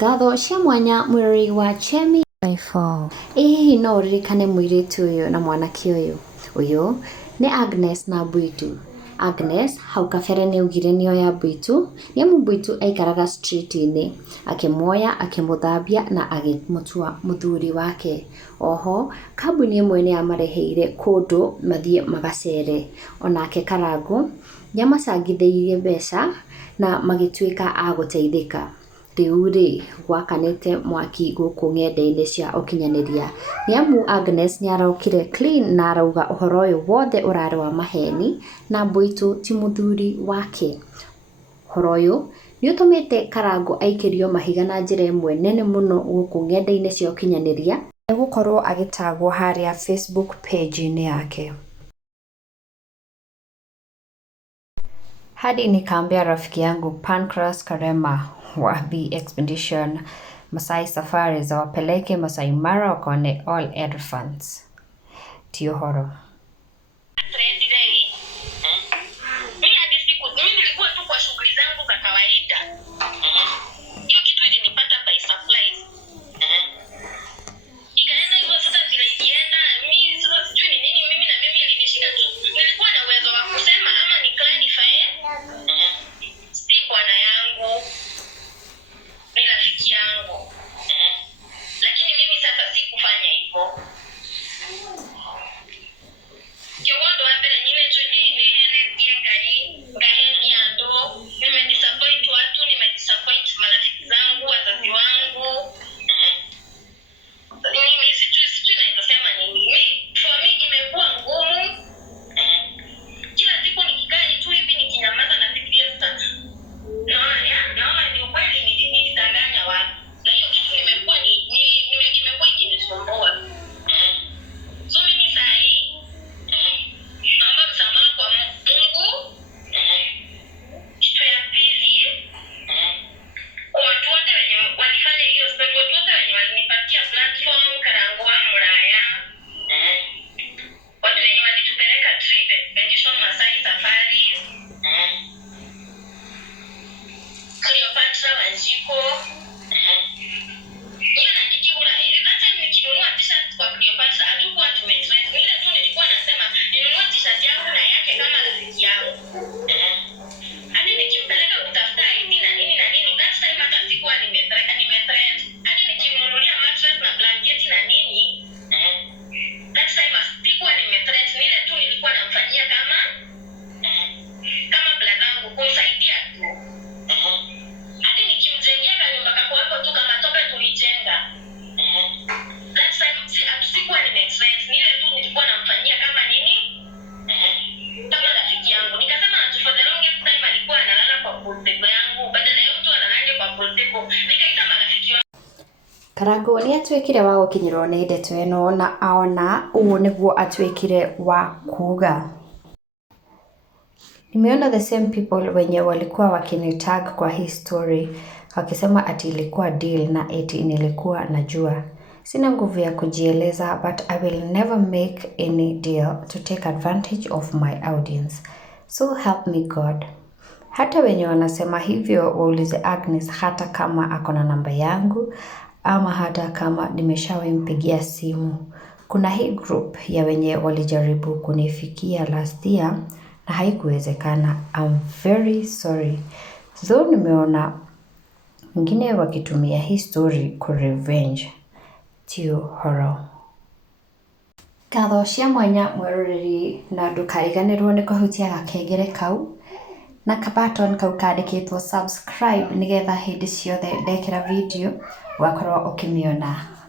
Ngatho cia mwanya mwĩrori wa Chemi by fall. Ĩhihi no ũririkane mũirĩtu ũyũ na mwanake ũyũ nĩ Agnes na Mbuitu. Agnes hau kabere nĩaugire nĩoya Mbuitu nĩamu Mbuitu aikaraga street-inĩ akĩmuoya akĩmũthambia na agĩmũtua mũthuri wake. Oho kambuni ĩmwe nĩyamareheire kũndũ mathiĩ magacere. Onake Karangu nĩamacangithĩirie mbeca na magĩtuĩka a gũteithĩka. Rĩu gwakanĩte mwaki gũkũ ng'enda-inĩ cia ũkinyanĩria nĩamu Agnes nĩaraukire clean na arauga ũhoro ũyũ wothe ũrarĩ wa maheni na Mbuitu ti mũthuri wake. Ũhoro ũyũ nĩũtũmĩte Karangu aikĩrio mahiga na njĩra ĩmwe nene mũno gũkũ ng'enda-inĩ cia ũkinyanĩria egũkorwo agĩtagwo harĩa Facebook page-inĩ yake. Hadi nikaambia rafiki yangu Pancras Karema wa B Expedition Masai Safari za wapeleke Masai Mara wakaone all elephants. Tio horo. Karangu nĩatuĩkire wa gũkinyĩrwo nĩ ndeto ĩno na ona ũũ nĩguo atuĩkire wa kuga. Nimeona the same people wenye walikuwa wakinitag kwa hii story wakisema ati ilikuwa deal na eti nilikuwa najua. Sina nguvu ya kujieleza but I will never make any deal to take advantage of my audience. So help me God. Hata wenye wanasema hivyo waulize Agnes hata kama akona namba yangu ama hata kama nimeshawempigia simu. Kuna hii group ya wenye walijaribu kunifikia last year na haikuwezekana. I'm very sorry. Though nimeona wengine wakitumia hii story ku revenge. Tio horo. Ngatho cia mwanya mweroreri na ndũkariganĩrwo nĩ kũhutia gakengere kau na kabaton kau kandĩkĩtwo subscribe nĩgetha hĩndĩ ciothe ndekĩra video wakorwo ũkĩmĩona.